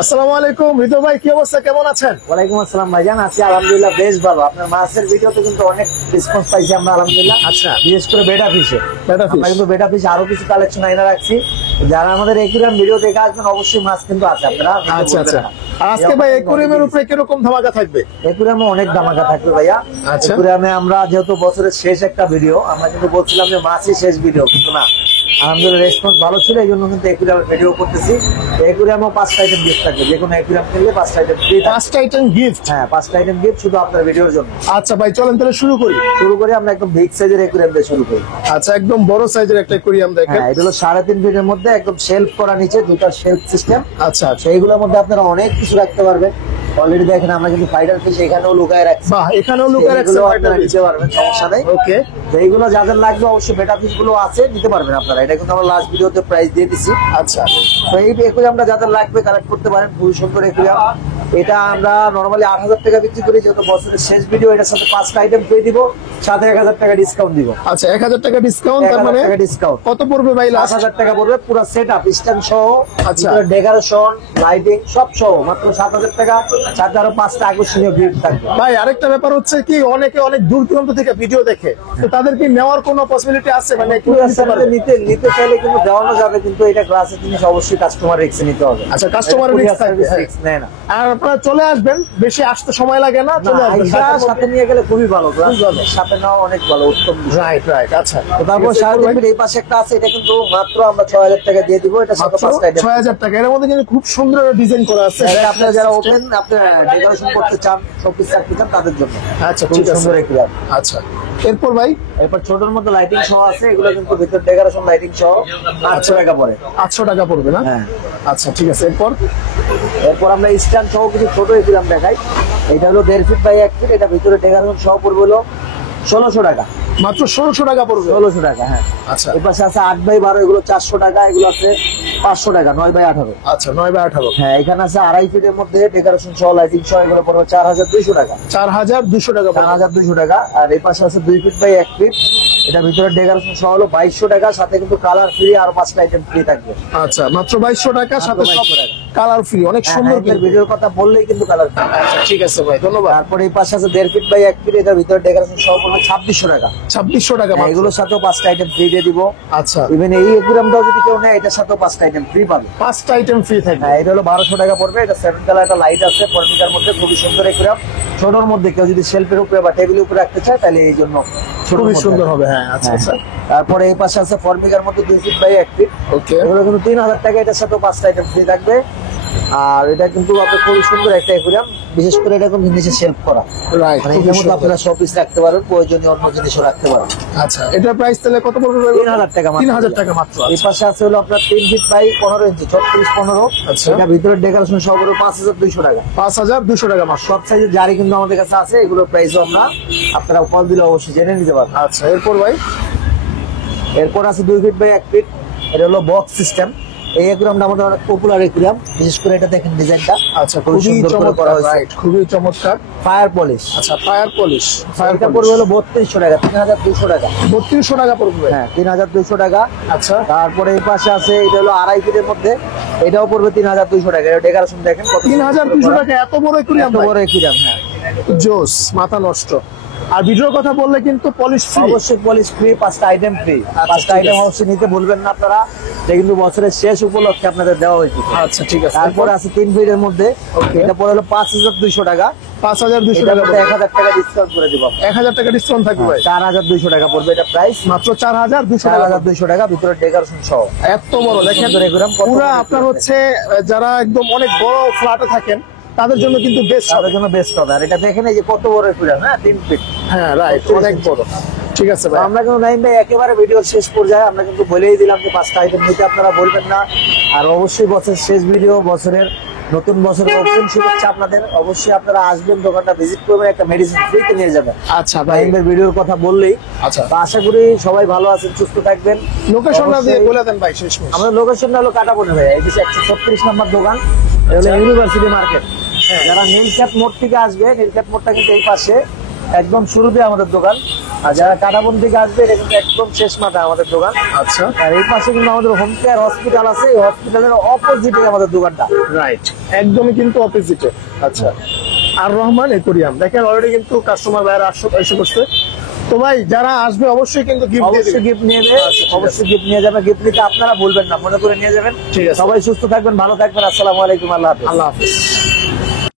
আসসালামু আলাইকুম হৃদয় ভাই, কি অবস্থা, কেমন আছেন? ওয়ালাইকুম আসসালাম ভাইজান, আছি আলহামদুলিল্লাহ বেশ ভালো। আপনার মাছের ভিডিওতে কিন্তু অনেক রেসপন্স পাইছি আমরা আলহামদুলিল্লাহ। আচ্ছা, বিশেষ করে বেটা ফিশে বেটা ফিশ। আমরা কিন্তু বেটা ফিশ আরো কিছু কালেকশন আইনা রাখছি। যারা আমাদের একুরিয়াম ভিডিও দেখে আসবেন অবশ্যই মাছ কিন্তু আছে আপনারা। আচ্ছা আচ্ছা, আজকে ভাই একুরিয়ামের উপরে কিরকম ধামাকা থাকবে? একুরিয়ামে অনেক ধামাকা থাকবে ভাইয়া। আচ্ছা। একুরিয়ামে আমরা যেহেতু বছরের শেষ একটা ভিডিও, আমরা কিন্তু বলছিলাম যে মাছই শেষ ভিডিও, কিন্তু না, আলহামদুলিল্লাহ রেসপন্স ভালো ছিল, এই জন্য কিন্তু একুরিয়ামের ভিডিও করতেছি। একুরিয়ামও 5টা আইটেম গিফট থাকবে, যে কোনো একুরিয়াম কিনলে 5টা আইটেম ফ্রি। 5টা আইটেম গিফট? হ্যাঁ, 5টা আইটেম গিফট শুধু আপনার ভিডিওর জন্য। আচ্ছা ভাই, চলেন তাহলে শুরু করি। আমরা একদম বিগ সাইজের একুরিয়াম দিয়ে শুরু করি। আচ্ছা, একদম বড় সাইজের একটা একুরিয়াম দেখেন। হ্যাঁ, এটা হলো 3.5 ফিটের মধ্যে একদম শেলফ করা, নিচে দুটো শেলফ সিস্টেম। আচ্ছা আচ্ছা, সেইগুলোর মধ্যে আপনারা অনেক কিছু রাখতে পারবেন। অলরেডি দেখেন আমরা কিন্তু ফাইটার ফিশ এখানেও লুকায় রাখছি। বাহ, এখানেও লুকায় রাখছেন এগুলো ফাইটার আপনারা ফিশ। নিতে পারবেন, সমস্যা নেই। ওকে, এইগুলো যাদের লাগবে অবশ্যই বেটা ফিশ গুলো আছে, নিতে পারবেন আপনারা। এটা কিন্তু আমরা লাস্ট ভিডিওতে প্রাইস দিয়ে দিছি। আচ্ছা, তো এই একুরিয়ামটা যাদের লাগবে কালেক্ট করতে পারেন, খুবই সুন্দর একুরিয়াম। এটা আমরা নরমালি 8,000 টাকা বিক্রি করি, যেহেতু বছরের শেষ ভিডিও, এটার সাথে 5টা আইটেম পেয়ে দিব, সাথে 1,000 টাকা ডিসকাউন্ট দিব। আচ্ছা 1000 টাকা ডিসকাউন্ট, তার মানে ডিসকাউন্ট কত পড়বে ভাই? লাস্ট 7,000 টাকা পড়বে পুরো সেটআপ স্ট্যান্ড সহ। আচ্ছা, ডেকোরেশন, লাইটিং সব সহ মাত্র 7,000 টাকা, সাথে আরো 5টা আকর্ষণীয় গিফট থাকবে। ভাই আরেকটা ব্যাপার হচ্ছে কি, অনেকে অনেক দূর দূরান্ত থেকে ভিডিও দেখে, তো তাদের কি নেওয়ার কোনো পসিবিলিটি আছে? মানে নিতে চাইলে কিন্তু দেওয়ানো যাবে, কিন্তু এটা গ্লাসের জিনিস অবশ্যই কাস্টমার রিস্ক নিতে হবে। আচ্ছা, কাস্টমার রিস্ক নেয় না। আর আপনারা চলে আসবেন, বেশি আসতে সময় লাগে না, চলে আসবেন। সাথে নিয়ে গেলে খুবই ভালো, সাথে নেওয়া অনেক ভালো, উত্তম। Right right. আচ্ছা, তারপর 3.5 ফিট এই পাশে একটা আছে, এটা কিন্তু মাত্র আমরা 6,000 টাকা দিয়ে দিব। এটা সাথে 5টা আইটেম 6,000 টাকা। এর মধ্যে কিন্তু খুব সুন্দর ডিজাইন করা আছে। আপনারা যারা ওপেন আপনারা ডেকোরেশন করতে চান, শোপিস রাখতে চান, তাদের জন্য। আচ্ছা, খুব ঠিক আছে। সুন্দর একুরিয়াম। আচ্ছা, এরপর ভাই এরপর ছোটর মধ্যে লাইটিং সহ আছে, এগুলো কিন্তু ভিতর ডেকোরেশন লাইটিং সহ 800 টাকা পড়ে। 800 টাকা পড়বে না? হ্যাঁ। আচ্ছা ঠিক আছে। এরপর আমরা স্ট্যান্ড সহ কিছু ছোট একুরিয়াম দেখাই। এটা হলো 1.5 ফিট বাই 1 ফিট, এটা ভিতরে ডেকোরেশন সহ পড়বে হলো 1600 টাকা। মাত্র 1600 টাকা পড়বে? 1600 টাকা, হ্যাঁ। আচ্ছা, এর পাশে আছে 8 বাই 12, এগুলো 400 টাকা। এগুলো আছে 500 টাকা, 9 বাই 18। আচ্ছা, 9 বাই 18। হ্যাঁ, এখানে আছে 2.5 ফিটের মধ্যে ডেকোরেশন সহ লাইটিং সহ, এগুলো পড়বে 4200 টাকা। 4200 টাকা? 4200 টাকা। আর এই পাশে আছে 2 ফিট বাই 1 ফিট, এটা ভিতরে ডেকোরেশন সহ হলো 2200 টাকা, সাথে কিন্তু কালার ফ্রি আর 5টা আইটেম ফ্রি থাকবে। আচ্ছা, মাত্র 2200 টাকা, সাথে 2200 টাকা। Colour free. অনেক সুন্দর ভিডিওর কথা বললেই কিন্তু কালার ফ্রি। আচ্ছা ঠিক আছে ভাই, ধন্যবাদ। তারপরে এই পাশে আছে 1.5 ফিট বাই 1 ফিট, এটা ভিতরে ডেকোরেশন সহ পড়বে 2600 টাকা। 2600 টাকা? এগুলোর সাথেও 5টা আইটেম ফ্রি দিয়ে দিব। আচ্ছা, ইভেন এই একুরিয়ামটাও যদি কেউ নেয়, এটার সাথেও 5টা আইটেম ফ্রি পাবে। 5টা আইটেম ফ্রি থাকবে। হ্যাঁ, এটা হলো 1200 টাকা পড়বে। এটা 7 কালার একটা লাইট আছে, ফর্মিকার মধ্যে খুবই সুন্দর একুরিয়াম। ছোটর মধ্যে কেউ যদি শেলফের উপরে বা টেবিলের উপরে রাখতে চায়, তাহলে এই জন্য খুবই সুন্দর হবে। হ্যাঁ, আচ্ছা আচ্ছা। তারপরে এই পাশে আছে ফর্মিকার মধ্যে 2 ফিট বাই 1 ফিট। ওকে, এগুলো কিন্তু 3000 টাকা, এটার সাথেও 5টা আইটেম ফ্রি থাকবে। আর এটা কিন্তু আপনার খুবই সুন্দর একটা একুরিয়াম, বিশেষ করে এটা কিন্তু নিচে শেলফ করা। রাইট, মানে এর মধ্যে আপনারা শোপিস রাখতে পারেন, প্রয়োজনীয় অন্য জিনিসও রাখতে পারেন। আচ্ছা, এটার প্রাইস তাহলে কত পড়বে? 3000 টাকা। 3000 টাকা মাত্র। এই পাশে আছে হলো আপনার 3 ফিট বাই 15 ইঞ্চি, 36-15। আচ্ছা, এটা ভিতরে ডেকোরেশন সহ করে 5200 টাকা। 5200 টাকা মাত্র। সব সাইজের জারি কিন্তু আমাদের কাছে আছে, এগুলোর প্রাইসও আপনারা কল দিলে অবশ্যই জেনে নিতে পারবেন। আচ্ছা, এরপর ভাই? এরপর আছে 2 ফিট বাই 1 ফিট, এটা হলো বক্স সিস্টেম। এই একুরিয়ামটা আমাদের অনেক পপুলার একুরিয়াম, বিশেষ করে এটা দেখেন ডিজাইনটা। আচ্ছা, খুবই সুন্দর করা হয়েছে। রাইট, খুবই চমৎকার। Fire polish. আচ্ছা, ফায়ার পলিশ। এটা পড়বে হলো 3200 টাকা, 3200 টাকা। 3200 টাকা পড়বে? হ্যাঁ, 3200 টাকা। আচ্ছা, তারপরে এই পাশে আছে, এটা হলো 2.5 ফিটের মধ্যে, এটাও পড়বে 3200 টাকা। এটা ডেকোরেশন দেখেন কত 3200 টাকা? এত বড় একুরিয়াম? এত বড় একুরিয়াম, হ্যাঁ। জোস, মাথা নষ্ট। আর ভিডিওর কথা বললে কিন্তু পলিশ ফ্রি? অবশ্যই পলিশ ফ্রি, 5টা আইটেম ফ্রি। 5টা ঠিক আইটেম আছে। অবশ্যই নিতে ভুলবেন না আপনারা, এটা কিন্তু বছরের শেষ উপলক্ষে আপনাদের দেওয়া হয়েছে। আচ্ছা ঠিক আছে। তারপরে আছে 3 ফিটের মধ্যে, এটা পড়ে হলো 5200 টাকা। 5200 এটার টাকা? মধ্যে 1000 টাকা ডিসকাউন্ট করে দিব। 1000 টাকা ডিসকাউন্ট থাকবে ভাই? 4200 টাকা পড়বে এটা প্রাইস, মাত্র 4200 টাকা? 4200 টাকা, ভিতরে ডেকোরেশন সহ। এত বড় দেখেন পুরো আপনার হচ্ছে, যারা একদম অনেক বড় ফ্ল্যাটে থাকেন তাদের জন্য কিন্তু বেস্ট হবে। তাদের জন্য বেস্ট হবে। আর এটা দেখেন এই যে কত বড় একুরিয়াম, হ্যাঁ 3 ফিট। হ্যাঁ রাইট, অনেক বড়। ঠিক আছে ভাই, আমরা কিন্তু নাইম ভাই একেবারে ভিডিও শেষ পর্যায়ে আমরা কিন্তু বলেই দিলাম যে 5টা আইটেম নিতে আপনারা বলবেন না। আর অবশ্যই বছরের শেষ ভিডিও, বছরের নতুন বছরের অগ্রিম শুভেচ্ছা আপনাদের। অবশ্যই আপনারা আসবেন, দোকানটা ভিজিট করবেন, একটা মেডিসিন ফ্রিতে নিয়ে যাবেন। আচ্ছা ভাই, নাইমের ভিডিওর কথা বললেই। আচ্ছা, তো আশা করি সবাই ভালো আছেন, সুস্থ থাকবেন। লোকেশনটা দিয়ে বলে দেন ভাই শেষ। আমাদের লোকেশনটা হলো কাটাবনে ভাই, এই যে 136 নম্বর দোকান, এটা হলো ইউনিভার্সিটি মার্কেট। যারা নীলক্ষেত মোড় থেকে আসবে, নীলক্ষেত মোড়টা কিন্তু এই পাশে, একদম শুরুতে আমাদের দোকান। আর যারা কাটাবন থেকে আসবে এটা কিন্তু একদম শেষ মাথায় আমাদের দোকান। আচ্ছা, আর এই পাশে কিন্তু আমাদের হোম কেয়ার হসপিটাল আছে, এই হসপিটালের অপোজিটে আমাদের দোকানটা। রাইট, একদমই কিন্তু অপোজিটে। আচ্ছা, আর রহমান একুরিয়াম দেখেন অলরেডি কিন্তু কাস্টমার ভাইরা এসে করছে। তো ভাই যারা আসবে অবশ্যই কিন্তু গিফট দিয়ে অবশ্যই দিবেন। গিফট নিয়ে যাবে, আচ্ছা, ঠিক আছে। অবশ্যই গিফট নিয়ে যাবে। গিফট নিতে আপনারা বলবেন না, মনে করে নিয়ে যাবেন। ঠিক আছে। সবাই সুস্থ থাকবেন, ভালো থাকবেন। আসসালামু আলাইকুম, আল্লাহ হাফেজ। আল্লাহ হাফেজ।